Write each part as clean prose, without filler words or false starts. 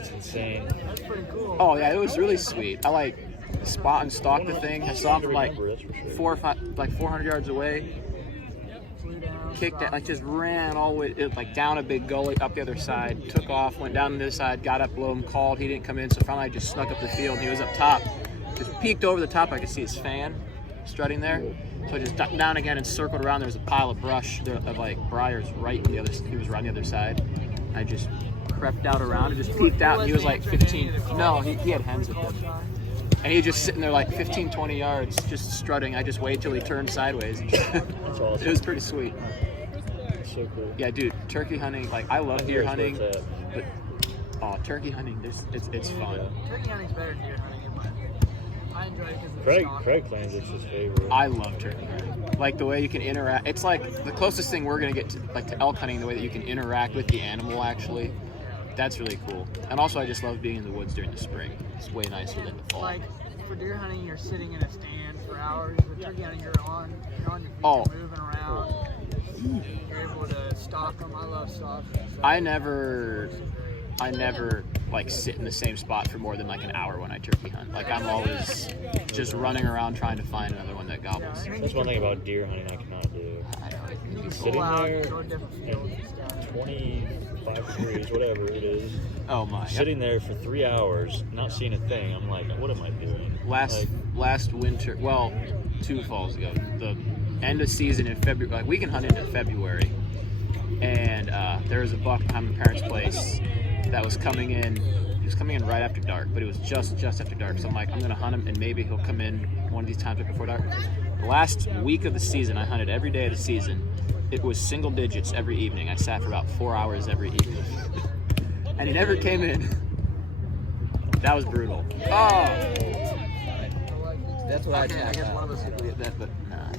It's insane. That's pretty cool. Oh yeah, it was really sweet. I like spot and stalk the thing. I saw him from like 400 yards away. Kicked it, like just ran all the way, like down a big gully, up the other side, took off, went down the other side, got up below him, called. He didn't come in, so finally I just snuck up the field. And he was up top, just peeked over the top. I could see his fan strutting there. So I just ducked down again and circled around. There was a pile of brush there, of like briars right on the other. He was right on the other side. I just crept out around and just peeked out. And he was like 15. No, he had hens with him. And he was just sitting there like 15, 20 yards, just strutting. I just waited till he turned sideways. That's awesome. It was pretty sweet. That's so cool. Yeah, dude, turkey hunting, like I love deer hunting, but turkey hunting, it's fun. Turkey hunting's better than deer hunting in my opinion. I enjoy it because it's Craig claims it's his favorite. I love turkey hunting. Like the way you can interact. It's like the closest thing we're gonna get to elk hunting, the way that you can interact with the animal actually. That's really cool. And also I just love being in the woods during the spring. It's way nicer than the fall. like for deer hunting, you're sitting in a stand for hours. For turkey hunting, you're on your feet, you're moving around. You're able to stalk them. I love stalking. So. I never like sit in the same spot for more than like an hour when I turkey hunt. Like I'm always just running around trying to find another one that gobbles. That's one thing about deer hunting I cannot do. Sitting there in 25 degrees, whatever it is. Oh my! Sitting there for 3 hours, not seeing a thing. I'm like, what am I doing? Last winter, well, 2 falls ago, the end of season in February. Like we can hunt into February, and there was a buck behind my parents' place that was coming in. He was coming in right after dark, but it was just after dark. So I'm like, I'm gonna hunt him, and maybe he'll come in one of these times right before dark. The last week of the season, I hunted every day of the season. It was single digits every evening. I sat for about 4 hours every evening, and he never came in. That was brutal. Oh, that's what I guess one of us could get that, but nah.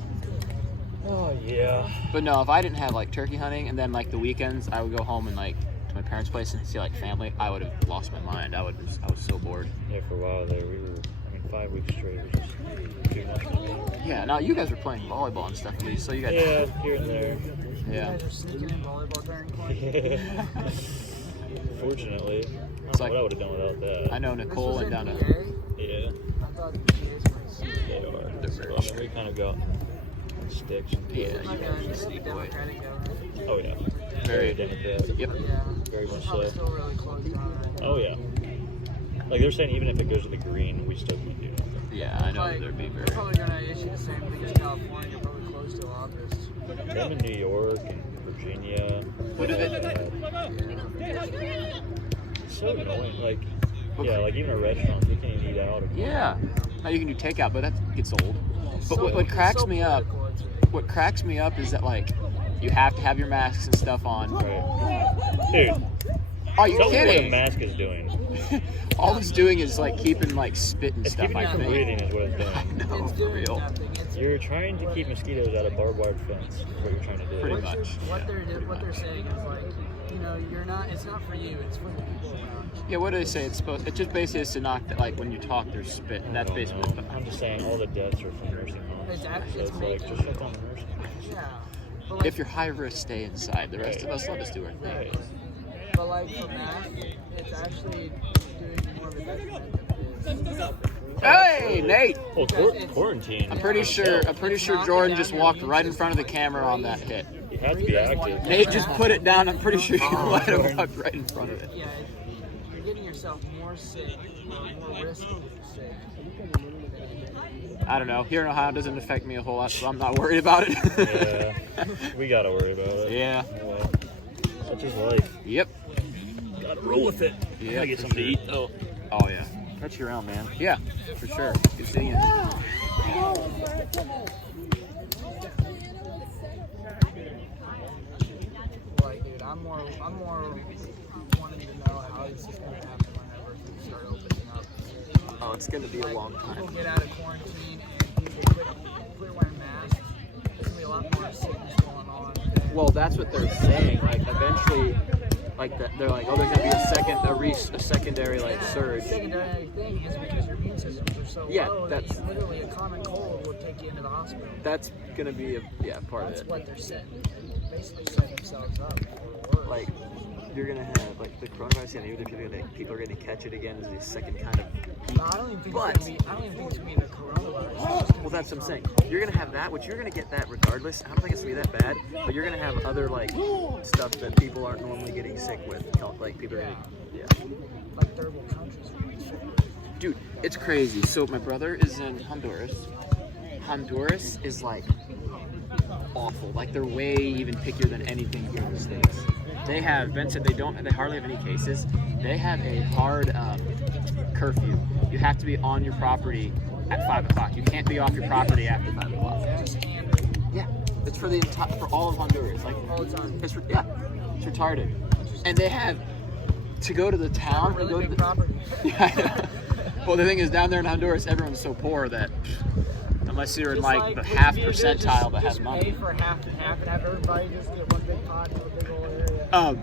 Oh yeah. But no, if I didn't have like turkey hunting, and then like the weekends, I would go home and like to my parents' place and see like family, I would have lost my mind. I was so bored. Yeah, for a while there, we were. 5 weeks straight was just too much for me. Yeah, now you guys were playing volleyball and stuff at least, so you guys. Yeah, here and there. Yeah. You guys are sneaking in volleyball during quarantine. Fortunately, It's I like, don't know what I would have done without that. I know Nicole went down to. Yeah. I thought the PAs were They are. They're very Well, we kind of got sticks. And Yeah. like a Democratic government. Oh yeah. Very Democratic. Yep. Yeah. Very much Probably so. still really closed down right now. Oh yeah. Like they're saying, even if it goes to the green, we still can't do nothing. Yeah, I know there'd be They're very. probably going to issue the same thing as California, probably close till August. Them in New York and Virginia. What is it? It's so annoying. Like, yeah, like even at restaurants, we can't even eat out. Yeah. Now you can do takeout, but that gets old. But what cracks me up, what cracks me up is that like you have to have your masks and stuff on. Right. Dude. Are you Tell me what a kidding? mask is doing. All it's doing is like keeping like spit and It's stuff. keeping you I from think. breathing is what it's I doing. know, It's for doing real. nothing. It's You're trying to keep mosquitoes out of barbed wire fence. Is what you're trying to do. Pretty much. What Yeah, they're saying is like, you know, you're not. It's not for you. It's for the people around you. Yeah, what do they say? It's supposed. It just basically is to knock that. Like when you talk, there's spit. And that's I don't basically. know. I'm just saying all the deaths are from nursing homes. It's actually- so it's it's like making- just shut down the nursing homes. Yeah. But like, If you're high risk, stay inside. The rest of us let us do our thing. Right. but like for math, it's actually doing more of a detriment than it is. Hey, Nate! Well, quarantine. I'm pretty sure Jordan just walked right in front of the camera on that hit. You have to be active. Nate just put it down. I'm pretty sure you might have walked right in front of it. Yeah, you're getting yourself more sick, or more risk of sick. I don't know. Here in Ohio, it doesn't affect me a whole lot, so I'm not worried about it. Yeah, we gotta worry about it. Yeah. Well, such is life. Yep. Gotta roll with it. Yeah, Gotta get for something to sure. eat though. Oh yeah. Catch you around, man. Yeah, for sure. Good seeing you. Like, dude, I'm more wanting to know how this is going to happen whenever things start opening up. Oh, it's gonna be a Like, long people time. get out of quarantine and people quit wearing masks. There's gonna be a lot more sickness going on. Well, that's what they're saying. Like eventually, like that, they're like, oh, there's gonna be a secondary like surge. The secondary thing is because your immune systems are so Yeah, low that's- that literally a common cold will take you into the hospital. That's gonna be part That's of it. what they're basically setting themselves up for worse. Like you're gonna have like the coronavirus, and either people are gonna catch it again as the second kind of. No, I don't even think it's gonna be the coronavirus. Well, that's what I'm saying. You're gonna have that, which you're gonna get that regardless. I don't think it's gonna be that bad, but you're gonna have other like stuff that people aren't normally getting sick with. Like people are gonna, like third world countries. Dude, it's crazy. So my brother is in Honduras. Honduras is like awful. Like they're way even pickier than anything here in the States. They have, Ben said they hardly have any cases. They have a hard curfew. You have to be on your property at 5 o'clock. You can't be off your property after 5 o'clock. Yeah, it's for for all of Honduras. Like all the time. it's retarded. And they have to go to the town. Really big property. Yeah, I know. Well, the thing is, down there in Honduras, everyone's so poor that unless you're in like the half percentile that has money. Pay for half and half and have everybody just get one big pot for a big old area.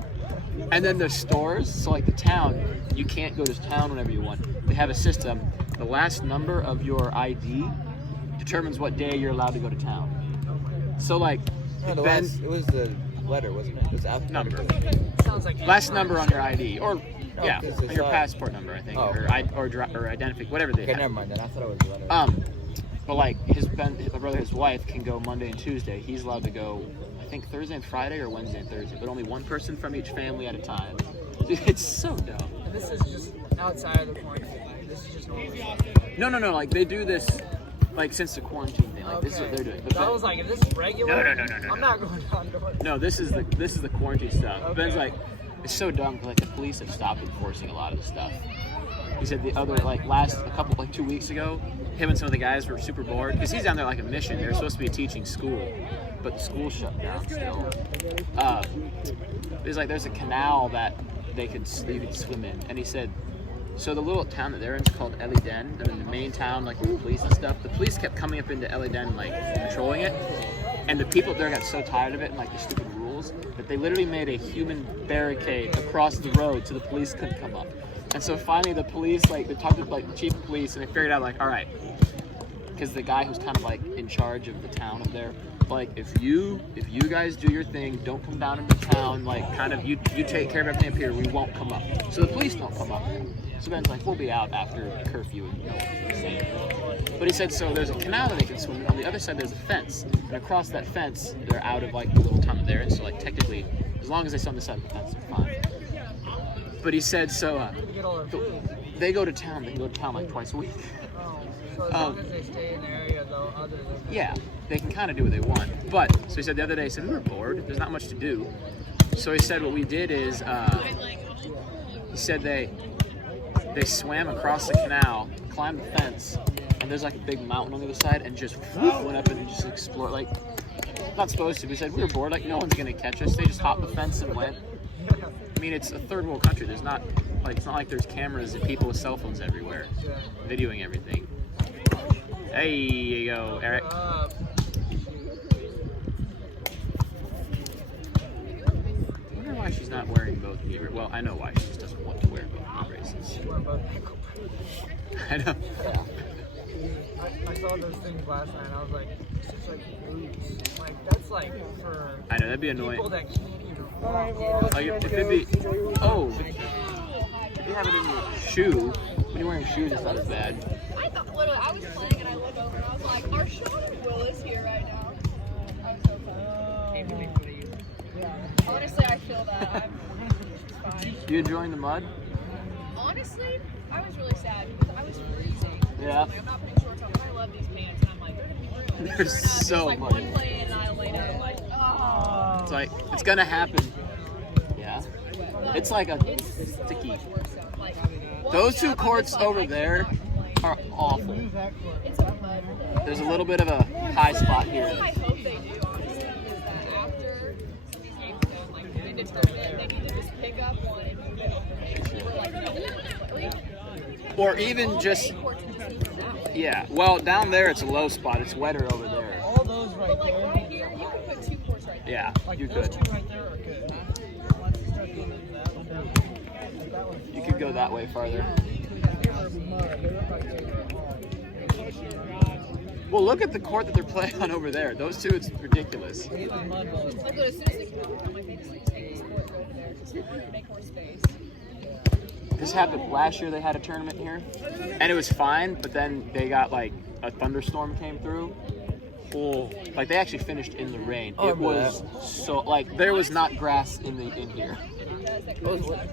And then the stores, so like the town, you can't go to town whenever you want. They have a system. The last number of your ID determines what day you're allowed to go to town. So like, it was the letter, wasn't it? It was number. Sounds like Last number on your ID, or Yeah, on your passport number, I think, or identification, whatever they Okay, have. never mind then. I thought it was the letter. But like his wife can go Monday and Tuesday. He's allowed to go, I think Thursday and Friday or Wednesday and Thursday, but only one person from each family at a time. It's so dumb. And this is just outside of the quarantine. This is just normal. No. Like they do this, like since the quarantine thing. Like this is what they're doing. But I was like, if this is regular, No. I'm not going down to it. No, this is the quarantine stuff. Okay. Ben's like, it's so dumb. Like the police have stopped enforcing a lot of the stuff. He said the other, like 2 weeks ago, him and some of the guys were super bored because he's down there like a mission. They're supposed to be a teaching school, but the school shut down still. There's a canal that you could swim in, and he said, so the little town that they're in is called Eliden, and then the main town, like with the police and stuff. The police kept coming up into Eliden, like patrolling it, and the people there got so tired of it and like the stupid rules that they literally made a human barricade across the road so the police couldn't come up. And so finally the police, they talked to the chief of police, and they figured out all right, because the guy who's kind of like in charge of the town up there, like if you guys do your thing, don't come down into town, you take care of everything up here, we won't come up. So the police don't come up. So Ben's like, we'll be out after curfew and But he said, so there's a canal that they can swim in. On the other side there's a fence, and across that fence they're out of the little town they're in. So technically, as long as they stay on the side of the fence, they're fine. But he said, they go to town. They can go to town twice a week. So as long as they stay in the area, though, other than yeah, they can kind of do what they want. But so he said the other day, he said we were bored. There's not much to do. So he said what we did is, he said they swam across the canal, climbed the fence, and there's a big mountain on the other side, and just went up and just explored. Not supposed to. We said we were bored. No one's gonna catch us. They just hopped the fence and went. I mean, it's a third world country. There's not it's not like there's cameras and people with cell phones everywhere, videoing everything. Hey, you go, Eric. I wonder why she's not wearing both knee braces. Well, I know why. She just doesn't want to wear both knee braces. I know. Yeah. I saw those things last night, and I was like, it's just boots. That's for I know, that'd be annoying. People that can't even walk. If you have it in your shoe, when you're wearing shoes, it's not as bad. I thought, literally, I was playing and I looked over and I was like, our shoulder Will is here right now. I'm so fun. Honestly, I feel that. It's fine. You enjoying the mud? Honestly, I was really sad because I was freezing. Yeah. I'm not putting shorts on, but I love these pants, and I'm like, they're gonna be ruined. They're so muddy. One play and I laid out like, oh. It's gonna happen. Yeah. It's like a sticky. Those two courts over there are awful. There's a little bit of a high spot here. I hope they do, honestly, is that after these games are done, they need to just pick up one and move it over. Or even just, yeah. Well, down there it's a low spot. It's wetter over there. all those right there. Right here, you could put 2 courts right there. Yeah, you those could. 2 right there are good. Once you start getting into that one, You could go that way farther. they were mud. They look like they were hard. Well, look at the court that they're playing on over there. Those two, it's ridiculous. Like, but as soon as they come over, I'm like, they just like take this court over there to make more space. This happened last year. They had a tournament here, and it was fine. But then they got like a thunderstorm came through. Oh, like they actually finished in the rain. It was so like there was not grass in here.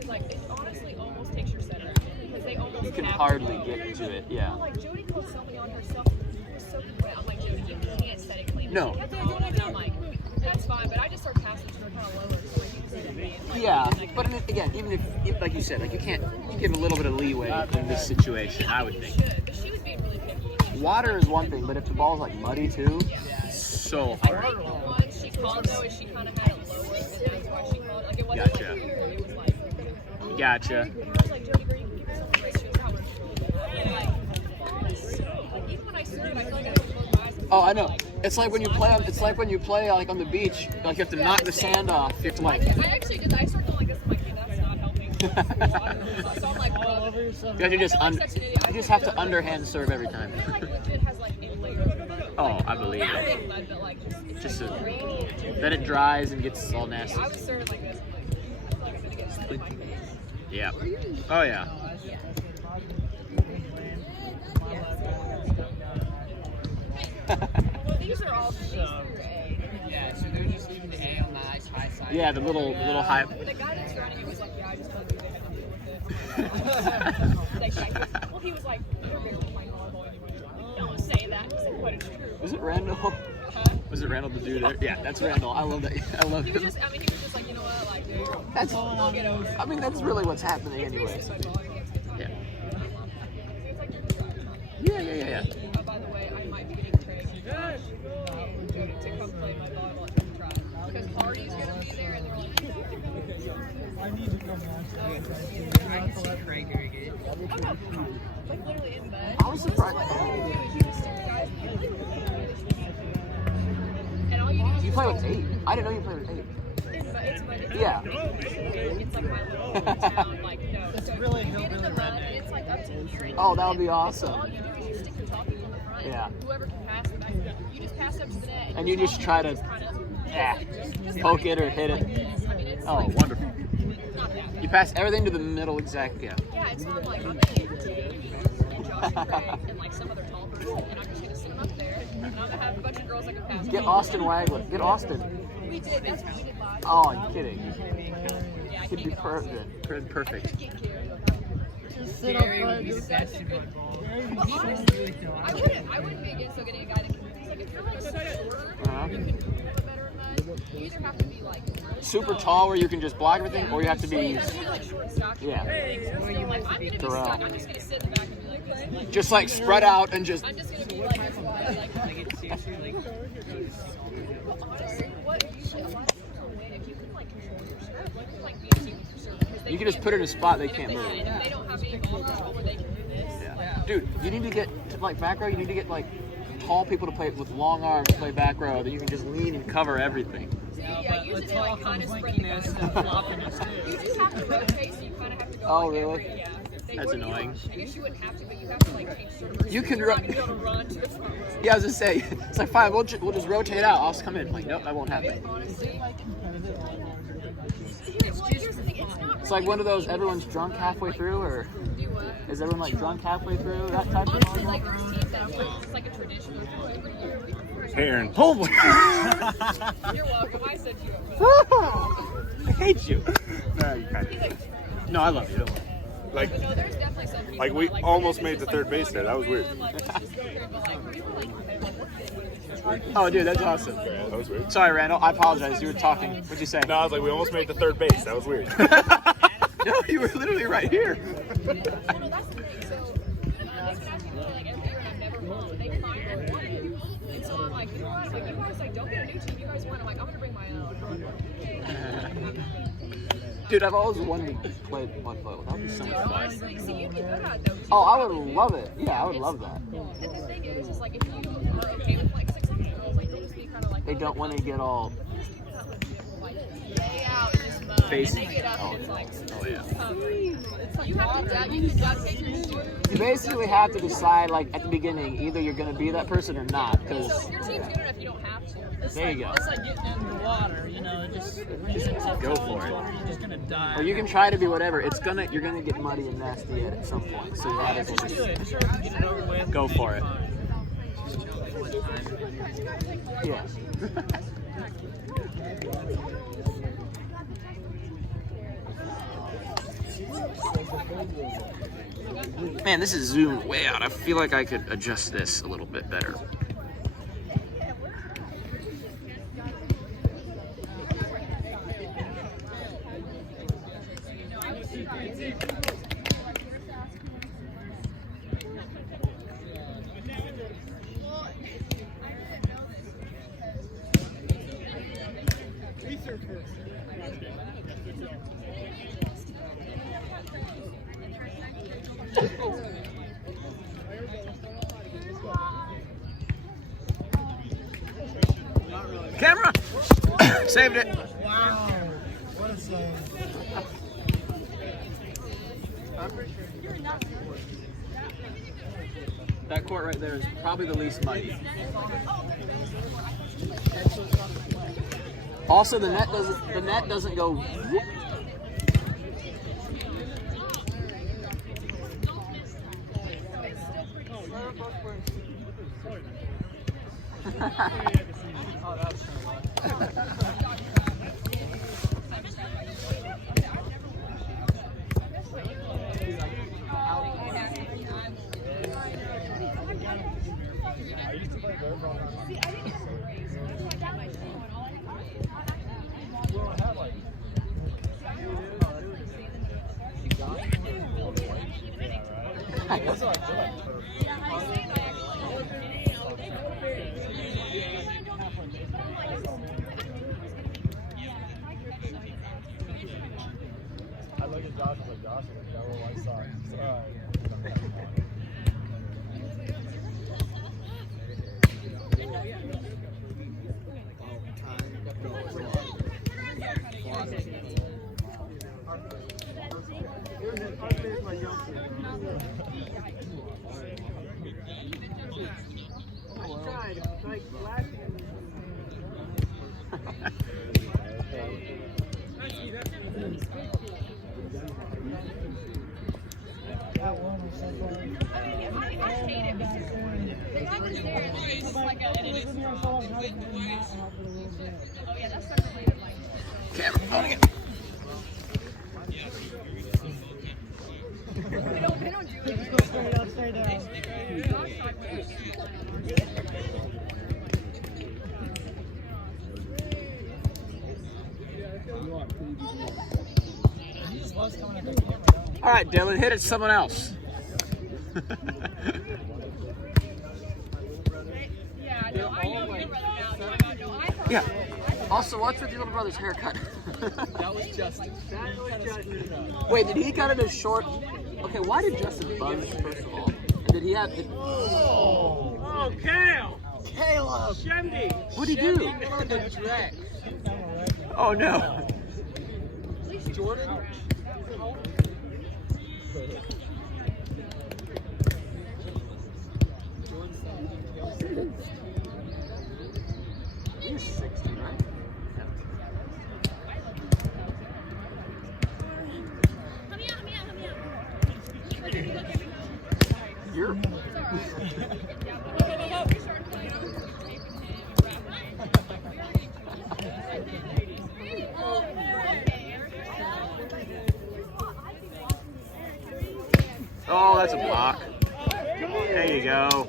Like, it honestly almost takes your center because they almost You can have hardly to get to it. Yeah. Like Jody called somebody on herself. It was so wet. I'm like, Jody, you can't set it clean. No. She kept on it, and I'm like, that's fine, but I just start passing to her kind of lower, so like you can see the vein. Like, Yeah, like, but I mean, again, even if, like you said, like you give a little bit of leeway in this situation, I would think. but she was being really picky. Water is one thing, but if the ball's like muddy too, it's so I hard. think the one she called though is she kind of had it lower, and that's why she called. Like it wasn't Gotcha. like here, it was like. Gotcha. I was like, Jody, girl, you can give yourself a break. She was out. Like even when I serve, I feel like I don't close my eyes. Oh, I know. It's like when you play. It's like when you play like on the beach. Like you have to knock the sand off. You have to like. I actually did that. I started going like this. I'm like, hey, that's not helping. So I'm like, well, You have to you just have to underhand serve every time. it like legit has like a layer. Oh, I believe Not it. big lead, but like it's Just so grainy. then it dries and gets all nasty. I was serving like this. I'm like, I feel like I'm gonna get stuck in my face. Yeah. Oh yeah. These are all C's through A. Yeah, so they're just leaving the A on the high side. Yeah, the little high. The guy that's running it was like, yeah, I just don't do it. I'm deal with it. Like, yeah, well, he was like, you're barely playing volleyball anyway. Don't say that. He's like, but it's true. Was it Randall? Huh? Was it Randall the dude there? Yeah, that's Randall. I love that. I love He was him. just, he was just like, you know what, like, dude, That's. I'll get over it. I mean, that's really what's happening anyway. It's basically football. It's good time. Yeah. It's like, you're the driver. Yeah. Oh, by the way, I might be getting Craig and Josh to come play my volleyball at the trial. Because Hardy's going to be there, and they're like, I need to come on. I can see Craig doing it. oh, no. Like, literally in bed. I was surprised. All you do is you just stick the guys in the and all you do is You just play go, with 8. I didn't know you played with 8. it's Yeah. It's like my little town, like, no. So really you get in the hillbilly mud, and it's like up to here. And Oh, that would be all awesome. you do is you stick the top people in the front. Yeah. And whoever can pass the back, you just pass up to the net. And you just try to poke it or hit it. I mean, it's Oh, like, wonderful. not that bad. You pass everything to the middle exactly. Yeah. Yeah, it's not like I'm gonna get and Josh and Craig and like some other tall person, and I'm just gonna sit them up there, and I'm gonna have a bunch of girls that can pass. Get Austin Wagler. Get Austin. We did. That's what we did last. Oh, you're kidding. Yeah, I Could can't be get Austin. perfect. I could get Gary. Gary would be the best in my ball. But honestly, I wouldn't be against getting a guy that can. Like, if you're like shorter, Uh-huh. you can do a little bit better in mud. You either have to be like Super tall where you can just block everything, or you have to Well, be you have to be like short and stocky. Yeah. So, like, I'm gonna be Terrell. stuck. I'm just gonna sit in the back and be like this. Like, just like spread out and just. I'm just gonna be like this wide. Like, Like it's seriously like but honestly, what usually a lot of people don't win if you can like control your serve. You can like be a team with your serve because they You can just put it in a spot they can't and move. if they don't have any ball control where they can do this. Yeah. Dude, you need to get to, like back row. You need to get like tall people to play with long arms to play back row. That you can just lean and cover everything. Yeah, usually they like kind of spread the guys out. You just have to rotate, so you kind of have to go. Oh, like, really? Yeah. They That's wouldn't- annoying. I guess you wouldn't have to, but you have to like change sort of. You can You're not run- gonna be able to run to the front row. Yeah, I was gonna say it's like fine. We'll just rotate out. I'll just come in. Like nope, that won't happen. Honestly, here's the thing. It's not. It's like one of those everyone's drunk halfway through, or Do what? is everyone like drunk halfway through that type of Honestly, volleyball? like there's teams that have like it's like a traditional thing every year. Hey, Aaron. Holy! You're welcome. I said you. I hate you. No, you kind of. No, I love you. Don't worry. Like, But no, there's definitely some people like we that, almost it's made just the third base there. That was weird. Like, let's just go here, but like we were like, they're like, what the- Oh, dude, that's awesome. That was weird. Sorry, Randall. I apologize. You were talking. What'd you say? No, I was like, we almost made the third base. That was weird. No, you were literally right here. Well, no, that's the thing. So they've been asking me like every year, and I've never won. They finally won it, and so I'm like, you know what? Like, you guys like don't get a new team. You guys won. I'm like, I'm gonna bring my own. Dude, I've always wanted to play one foot. That would be so much fun. Honestly, see, you'd be good at it though. Oh, I would love it. Yeah, I would love that. And the thing is like if you are okay with like 600 girls, like they'll just be kind of like They don't want to get all. lay out in this mud facing. Take it up, it's like, Oh yeah. you gotta take your shoes. You basically have to decide, like at the beginning, either you're gonna be that person or not, because Your team's good enough, you don't have to. there you go. It's like getting in the water, you know, just Go for it. You're just gonna die. Or you can try to be whatever. You're gonna get muddy and nasty at some point. So you might as well Just do it. just Just so we can get it over with. go for it. Yeah. Man, this is zoomed way out. I feel like I could adjust this a little bit better. Camera! Saved it. Wow. What a save. That court right there is probably the least muddy. Also, the net doesn't go. I look at Josh, I'm like, Josh, I got little white socks. It's all right. I hate it because the guy was there and it's just like a, and it's oh yeah, that's such a related like. Camera on again. They don't do it. Stay down. All right, Dylan, hit it someone else. Yeah, no, I know your brother now. No, I thought Yeah. Also, what's with your little brother's haircut? That was Justin. Wait, did he cut it as short? Okay, why did Justin buzz first of all? And did he have? Oh, Cal! Caleb! Shemdy! What did he do? On the track. Oh no! Jordan? He's 60, right? You're. Oh, that's a block. There you go.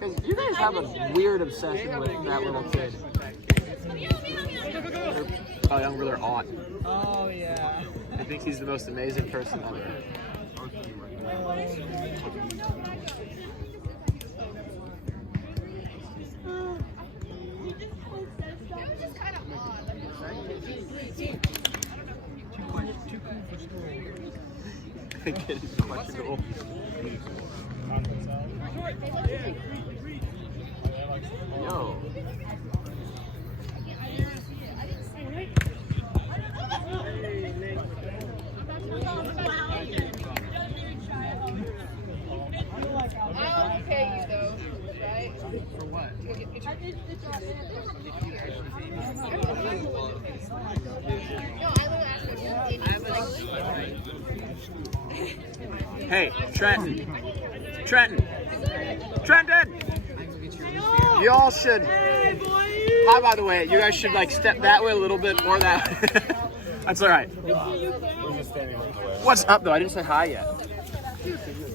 Because you guys have a weird obsession with that little kid. Oh, young brother Ott. Oh, yeah. I think he's the most amazing person ever. Getting so much to go. Yo. I'll pay you though, right? For what? Hey, Trenton. Trenton! Y'all should. Hi, by the way, you guys should like step that way a little bit or that. That's all right. We're just standing right in the way. What's up, though? I didn't say hi yet. Oh,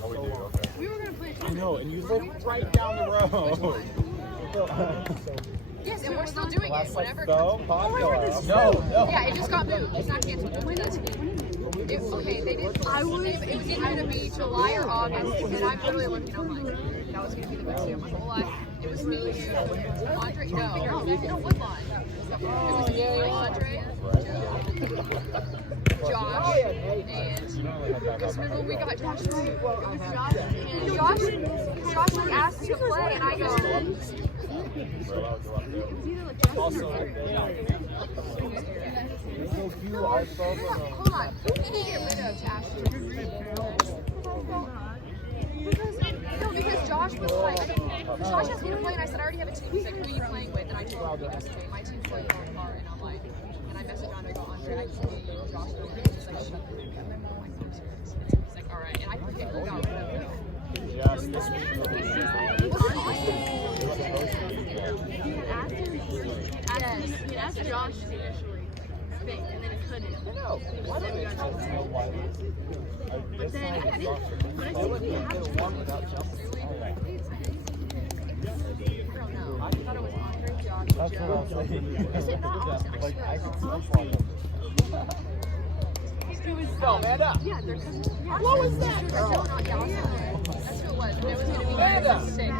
we do? Okay. I know, and you live right down the road. Yes, and we're still doing it. Whenever it So comes. popular. Yeah, it just got moved. It's not canceled. Don't worry, that's cool. Okay, they did. It was either going to be July or August, and I'm literally looking. I'm like, that was going to be the best year of my whole life. It was me, you, Andre. No, Woodlawn. It was me, Andre, Josh, and because remember when we got Josh right? And Josh like asked to play, and I go. Hold on. Who did he get rid of, Ashley? No, because Josh was like, Josh asked me to play, and I said, I already have a team. He's like, who are you playing with? And I told him, my team's playing on car, and I'm like, and I messaged Andre, I go, Andre, I just need Josh. And he's just like, shut up. I'm like, I'm serious. He's like, all right. And I forget who got rid of him. Yes, this week. He had asked Josh initially, and then he couldn't. No. Why don't we tell him? But then, I think we have to. I don't know. I thought it was Andre, Josh, That's what I was saying. Is it not Austin? I swear. I can sleep No, man up. Yeah, they're cousins. What was that? That's who it was. And it was going to be sick.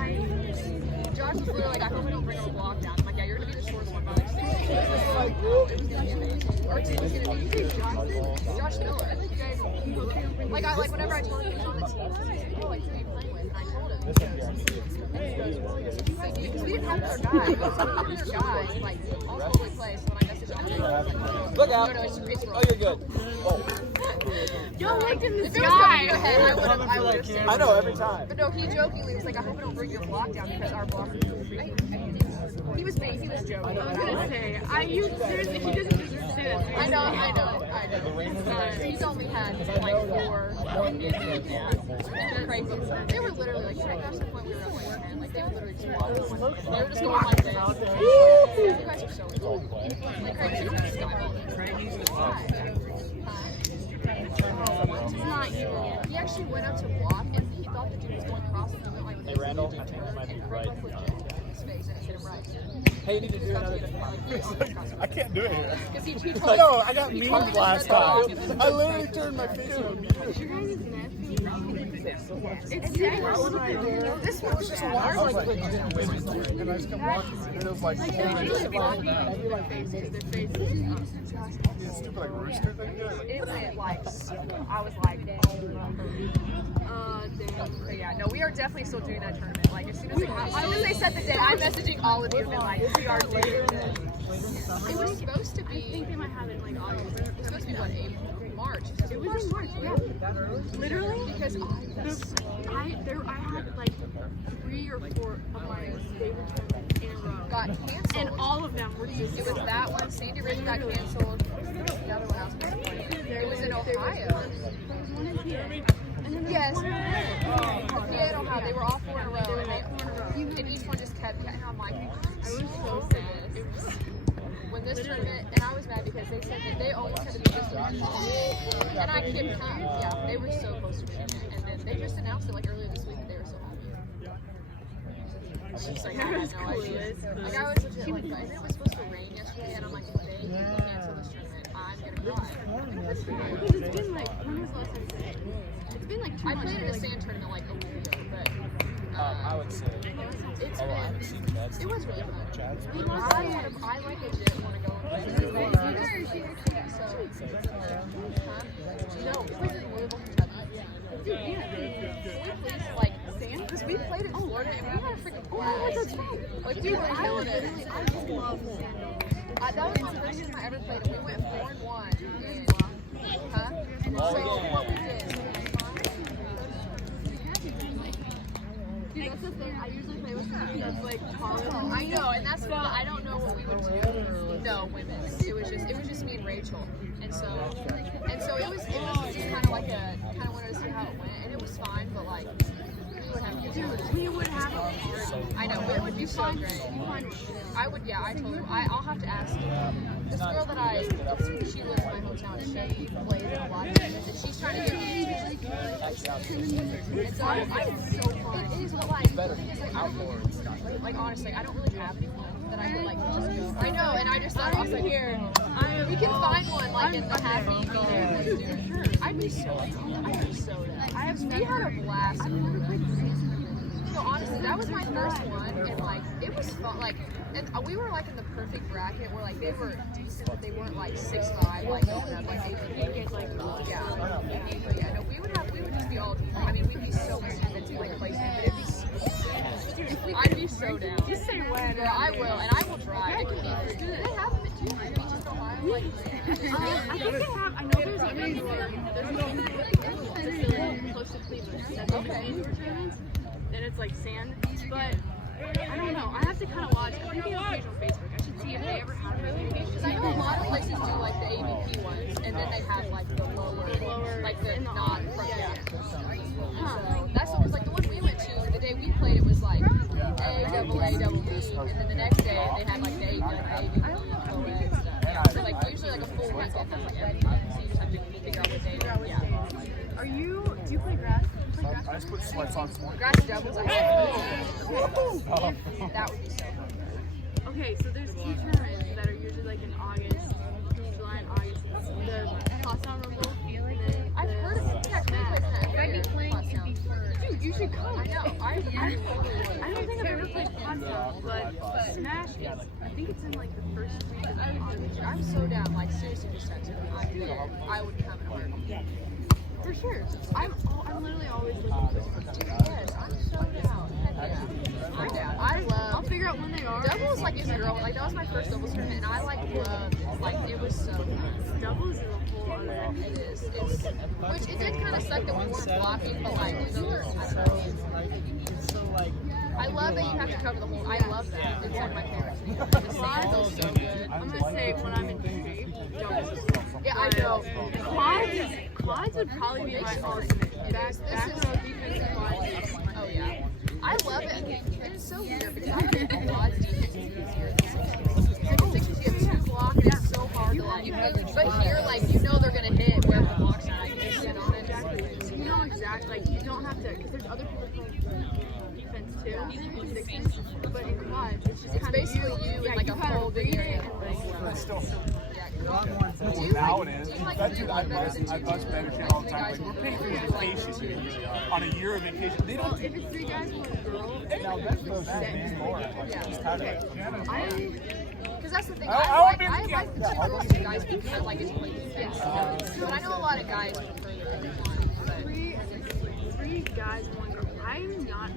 Josh was literally like, I hope we don't bring a block down. I'm like, yeah, you're going to be the shortest one by like 6 feet. It was going to be amazing. Our team was going to be Josh Miller. I think you guys, like whenever I told him he was on the team, he's like, oh, like, who are you playing with? And I told him. Because we didn't have another guy. We had another guy, like, also really play. So when I messaged Andre, he was like, Look out. no, it's wrong. Oh, you're good. Oh. Y'all looked in the sky. I would have said. I know, every time. But no, he jokingly was like, I hope I don't bring your block down because our block is so free. He was fake, he was joking. I was gonna say, seriously, he doesn't deserve to say that. I know. He's only had like 4. Crazy. They were literally like, right past the point we were up like 10. Like, they were literally just walking. They were just going like this. You guys are so cool. Like, crazy. Just not even. He actually went up to block and he thought the dude was going across and he went like this. Hey, Randall, I think you might be right. His face and it hit him right. Hey, you need to do another thing. I can't do it here. Because he told No, I got memed last time. I literally turned my face to me. It's this one was just I was like, and I just kept walking, and it was like, yeah, stupid like rooster thing. it went like, I was like, but yeah, no, we are definitely still doing that tournament. Like, as soon as they set the date, I'm messaging all of you and like, we are doing it. It was supposed to be. I think they might have it in like August. It was supposed to be what, April? March. It was in March, yeah. Literally, Because I had like 3 or 4 of my favorite tournaments in a row. got canceled. And all of them were just It was that one. Sandy Ridge got canceled. The other one I was playing. It was in Ohio. There was one in PA. And then there Yes. was one in Yeah, in Ohio. They were all 4 in a row. And each one just kept getting on my. I was so sad. When this tournament, and I was mad because they said that they almost had to be this tournament. And I kid not. Yeah, they were so close to winning it. And then they just announced it like earlier this week. They were so happy. She's like, I had no idea. Like, I was legit like, and it was supposed to rain yesterday, and I'm like, if they cancel this tournament, I'm gonna cry. Because it's been like, when was the last time you played? It's been like 2 I months. played in a sand tournament like a week ago, but I would say. it's Although I haven't seen been, Chad's. it was really fun. Chad's. I like legit want to go and play. So, huh? No, it was in Louisville, Kentucky. Like, because we played in Florida and we had a freaking blast. Like, we were killing it. That was my first time I ever played it. We went 4-1. Huh? So, what we did. Dude, that's the thing. I usually play with somebody that's like taller. I know, and that's why I don't know what we would do. No, women. It was just me and Rachel. And so it was just kind of like kind of wanted to see how it went, and it was fine, but like, we would have I know, it would be so great. I would, yeah, I told her. I'll have to ask this girl that she lives in my hometown, she plays in a lot of games, and she's trying to get me to. And so it is, but like, it's like honestly, I don't really have anyone that I could like just go. I know, and I just thought also here, we can find one like in the happy medium. I'd be so down. We had a blast. So honestly, that was my first one, and like it was fun. Like, and we were like in the perfect bracket where like they were decent, but they weren't like 6'5", like going up like AVP. Like yeah, no, we would just be all. I mean, we'd be so excited to like place it, but it'd be. I'd be so down. Just say when. Yeah, I will, and I will try. It could be. Do they have them at beaches in Ohio? Like, I think they have. I know there's close to Cleveland. Okay. And it's like sand, but I don't know. I have to kind of watch. I think they have a page on Facebook. I should see if they ever have it. Because I know a lot of places do like the AVP ones, and then they have like the lower, like the not from So that's what was like the one we went to. The day we played, it was like A double B, and then the next day they had like the AVP stuff. Yeah. So like usually like a full weekend has like everything. So you just have to figure out what day. Yeah. Do you play grass? I just put sweats on. Grass doubles. That would be so fun. Okay, so there's two tournaments that are usually like in August, July and August. The Potsdam Rumble. I've heard of it. Yeah, I'd be playing. Dude, you should come. I know. I don't think I've ever played Potsdam, but Smash is. I think it's in like the first week of August. I'm so down. Like seriously, just text me. I would come and work. For sure. I'm literally always looking for Yes, I'm so down. I'm down. I'll figure out when they are. Doubles like is girl. Like that was my first doubles tournament, and I like loved it. Like it was so fun. Doubles is a whole other. It is. Which it did kind of suck that we weren't blocking, but like I love that you have to cover the whole. I love that. It's like my favorite. The sand feels so good. I'm gonna say when I'm in shape, doubles. Yeah, I know. Quads would probably be my ultimate. Back row defense quads. Oh yeah. I love it. It's so weird because I think the quads defense is easier than 60s. And 60s you have two blocks, it's so hard to like move. But here, like you know they're gonna hit where the blocks are. Like you just sit on it. You know exactly. Like you don't have to, because there's other people playing defense too. In 60s, but in quads, it's just kind basically of you in like a whole big area. Now it is. That dude, I bust better shit all the time. Like, we're paying for vacations on a year of vacation. They don't. if it's three guys and one girl, Now that's the more. Because that's the thing. I I like the two girls, two guys because I like it to play defense. But I know a lot of guys prefer the one. three guys and one girl. I'm not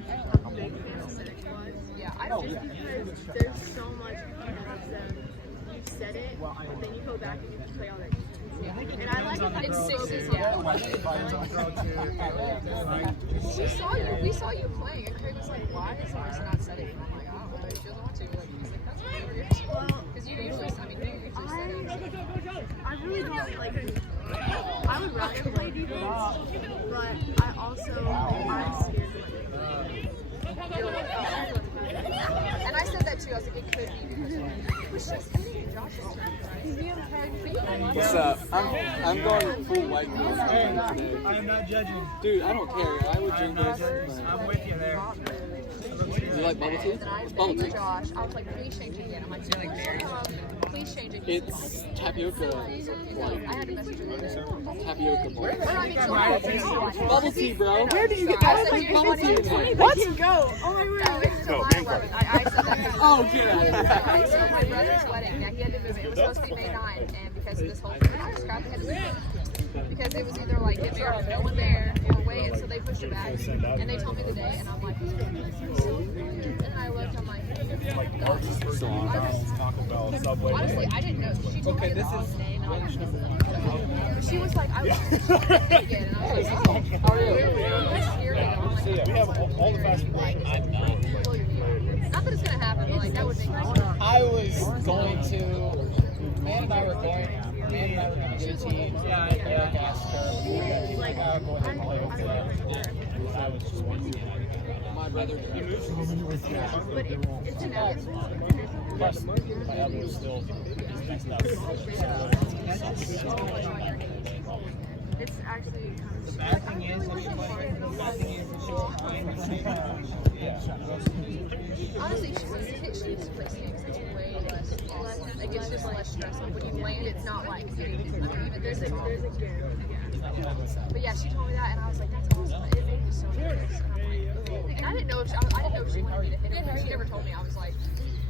a big fan of center quads. Yeah, I don't. Just because there's so much you have them. You set it, but then you go back and you play all that. And I like it. It's sixes, yeah. We saw you playing, and Craig was like, "Why is Marissa not setting?" And I'm like, "I don't know. She doesn't want to." Like, he's like, "That's weird." Because you usually, I mean, you usually set it. I really don't like. I would rather play defense, but I'm scared to play. And I said that too. I was like, it could be because it was just Josh's turn. What's up? I'm going full white girl today. I am not judging. Dude, I don't care. I would drink this. I'm with you there. You like bubble tea? And I Bubble said tea. to Josh, I was like, please change it again. I'm like, please change it. It's tapioca. I had to message her. Tapioca. Bubble tea, bro. Where did you get I that? said, Like, bubble tea. what? Go. Oh my word. It's July 11th. I said that. Oh, get out of here. So my brother's wedding, he had to move it. It was supposed to be May 9th, and because of this whole thing, I just grabbed the head of the because it was either like if there was no one there or wait, and so they pushed it back. And they told me the day, and I'm like, and then I looked, I'm like, gosh. Honestly, I didn't know. She told me the wrong day, and I was she was like, I was just again, and I was like, oh, here we go. We have all the fast food. Not that it's gonna happen, but like that would make sense. I was going to. Man and I were going to do a team. Eric asked her. Like, I were going to play with them. I was just wanting to get my brother. But it's inevitable. Plus, my elbow is still messed up. It's actually kind of. The bad thing is, Honestly, she needs to play snakes. It's way less. Like it's just less stressful. When you land, it's not like there's a But yeah, she told me that, and I was like, that's awesome. It made me so nervous. And I didn't know if she wanted me to hit it. She never told me. I was like,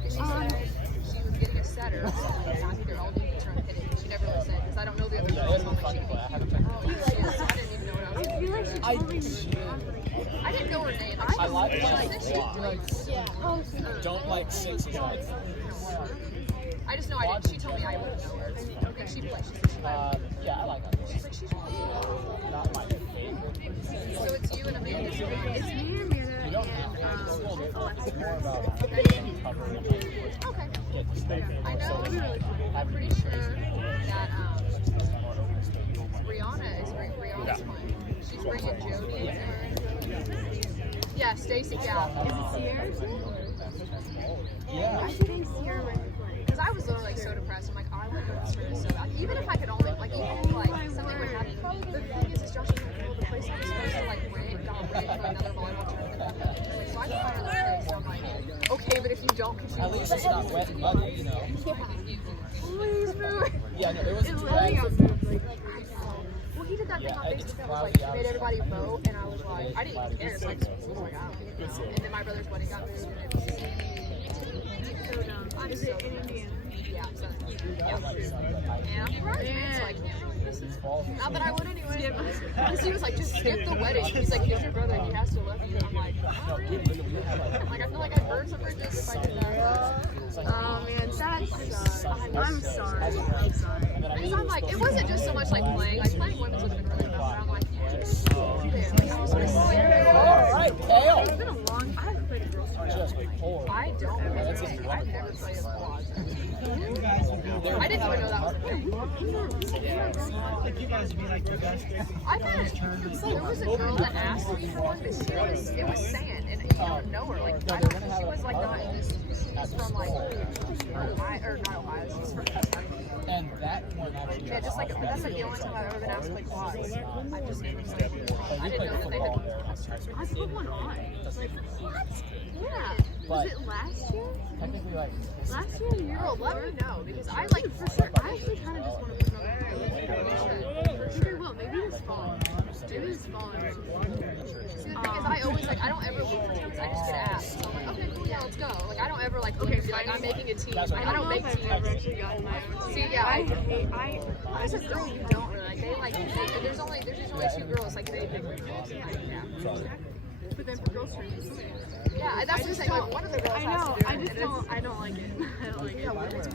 she said she was getting a setter, so like, I think they're all doing trying to hit it. She never really said because I don't know the other girls. I'm like, she can be cute. Oh, she is. I didn't even know what I was doing. I didn't know her name. I like when I don't like sixes. I just know I didn't. She told me I wouldn't know her. And she plays. Yeah, I like her. She's like, she's really good. Not my favorite. So it's you and Amanda. It's me, Amanda, and Alexis. Okay. I know. I'm pretty sure that Rihanna's playing. She's bringing Jody in. Yeah, Stacy. Yeah. Is it Sierra? Yeah. I think Sierra might be playing. Because I was literally like so depressed. I'm like, I want to go to service so bad. Even if I could only like, even if like something would happen. The thing is Josh is like, well, the place I was supposed to like rent got rent for another volleyball tournament. Like, so I can find another place. So I'm like, okay, but if you don't, At least it's not wet and muddy, you know. please move. Yeah, no, it was It literally got moved. Like, Well, he did that thing on Facebook that was like, he made everybody vote, and I was like, I didn't even care. It's like, I was like, I don't care. And then my brother's wedding got moved, and it was so dumb. Is it in Indiana? yeah, so, yeah. And I'm surprised, man. So I can't really miss it. Not that I would anyway. Because he was like, just skip the wedding. He's like, he's your brother, he has to love you. I'm like, oh, really? I'm like, I feel like I'd burn some bridges if I did that. Oh man, that sucks. I'm sorry. I'm sorry. Because I'm like, it wasn't just so much like playing women's would have been really enough, but I'm like, just so there. Like, I was like, Alright, Kale. It's been a long. I haven't played a girls' tournament. I don't really think. I've never played a squad. I didn't even know that was a thing. I've had, so there was a girl that asked me for one, but it was sand, and you don't know her. Like, I don't, she was like not in this, she's from like, Ohio, or not Ohio, she's from Kentucky. And that one actually. Yeah, just like, but that's like the only time I've ever been asked to play quads. I've just never played. I didn't know that they had. I put one on. Like, what? Yeah. Was it last year? Technically, like. Last year, the year Girl, before? let me know, because I like, For sure. I actually kind of just want to put it on. Maybe I will. Maybe this fall. Maybe this fall. see, the thing is, I always like, I don't ever look for teams, I just get asked. So I'm like, okay, cool, yeah, let's go. Like, I don't ever like, okay, be like, I'm making a team. Like, I don't make know if teams. I've ever actually gotten my own. See, yeah, I There's a girl you don't really like. They like, there's usually only two girls, like, they pick girls. Like, yeah. But then for girls' tournaments. Yeah, that's what I'm saying. Like, one of the girls I has know. to do it. I just don't. I don't like it. I don't like it.